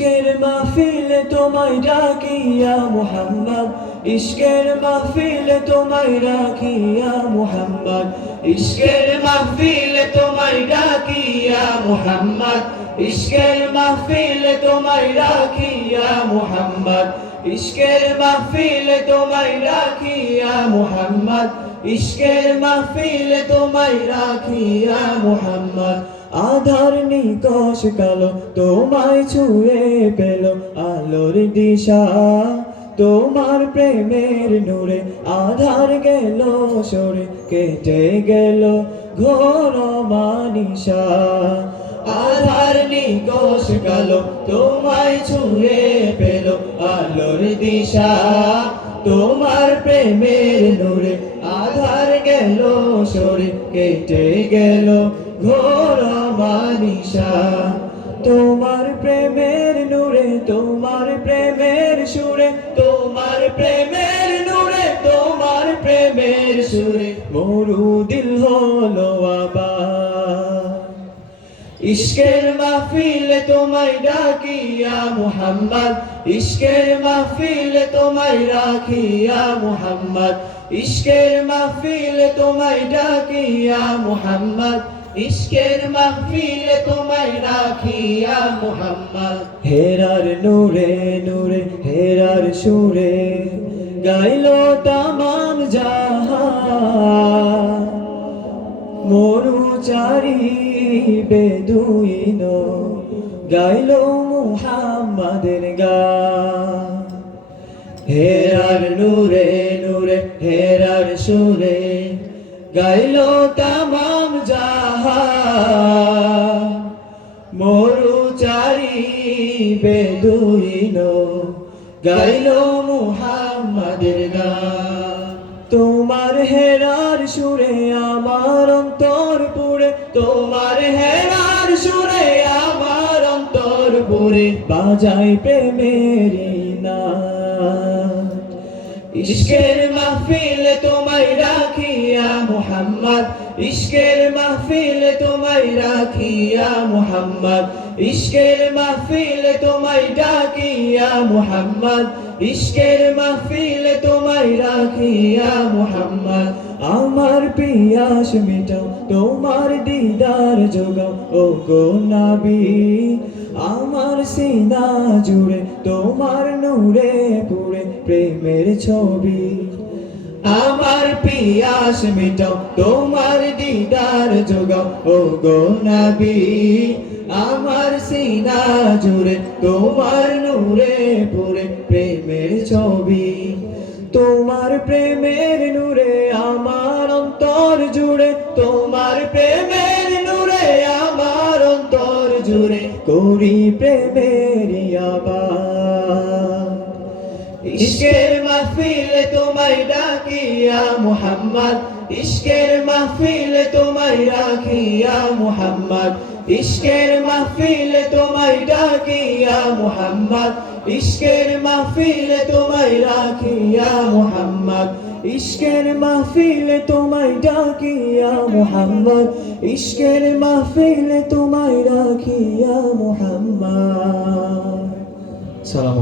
ইশকের মাহফিলে তোমায় ডাকিয়া মুহাম্মদ। ইশকের মাহফিলে তোমায় রাখিয়া মুহাম্মদ। ইশকের মাহফিলে তোমায় ডাকিয়া মুহাম্মদ। ইশকের মাহফিলে তোমায় রাখিয়া মুহাম্মদ। ইশকের মাহফিলে তোমায় রাখিয়া মুহাম্মদ। ইশকের মাহফিলে তোমায় রাখিয়া মুহাম্মদ। আধার নিকশ কালো, তোমায় ছুঁয়ে পেল আলোর দিশা। তোমার প্রেমের নূরে আধার গেল, সরে কেটে গেল ঘোর মানিসা। আধার নিকশ কালো, তোমায় ছুঁয়ে পেল আলোর দিশা। তোমার প্রেমের নূরে আধার গেল, সরে কেটে গেল ঘোর মানিসা তোমার প্রেমের নূরে, তোমার প্রেমের সুরে, তোমার প্রেমের নূরে, তোমার প্রেমের সুরে মরু দিল হলো ইশকের মাহফিলে তোমায় ডাকিয়া মুহাম্মদ, ইশকের মাহফিলে তোমায় রাখিয়া মুহাম্মদ, ইশকের মাহফিলে তোমায় ডাকিয়া মুহাম্মদ। ইশকের মাহফিলে তোমায় রাখিয়া মুহাম্মদ। হেরার নূরে নূরে, হেরার সুরে গাইল তামাম জাহান। মরুচারি বেদুইন গাইল মুহাম্মাদের গা হেরার নূরে নূরে, হেরার সুরে গাইল তামাম জাহা মরুচারি বেদুইন, গাইল মুহাম্মাদের তোমার হেরার সুরে আমার অন্তর পুরে তোমার হেরার সুরে আমার অন্তর পুরে বাজাই প্রেমেরি না ইশকের মাহফিলে তোমায় রাখিয়া মুহাম্মদ, ইশকের মাহফিলে তোমায় রাখিয়া মুহাম্মদ, ইশকের মাহফিলে তোমায় ডাকিয়া মুহাম্মদ, ইশকের মাহফিলে তোমায় রাখিয়া মুহাম্মদ। আমার পিয়াস মেটাও, তোমার দিদার যোগাও ও গো নাবি। আমার সিনা জুড়ে, তোমার নূরে পুরে প্রেমের ছবি। আমার পিয়াস মেটাও তোমার দিদার যোগাও ও গো নবী, আমার সিনা জুড়ে, তোমার নূরে পুরে প্রেমের ছবি। তোমার প্রেমের নূরে, আমার অন্তর জুড়ে। তোমার প্রেমের নূরে, আমার অন্তর জুড়ে করি প্রেমের আবার। ইশকের মাহফিলে তোমায় ডাকিয়া মুহাম্মদ। ইশকের মাহফিলে তোমায় রাখিয়া মুহাম্মদ। ইশকের মাহফিলে তোমায় ডাকিয়া মুহাম্মদ। ইশকের মাহফিলে তোমায় রাখিয়া মুহাম্মদ। ইশকের মাহফিলে তোমায় ডাকিয়া মুহাম্মদ। ইশকের মাহফিলে তোমায় রাখিয়া মুহাম্মদ। সালাম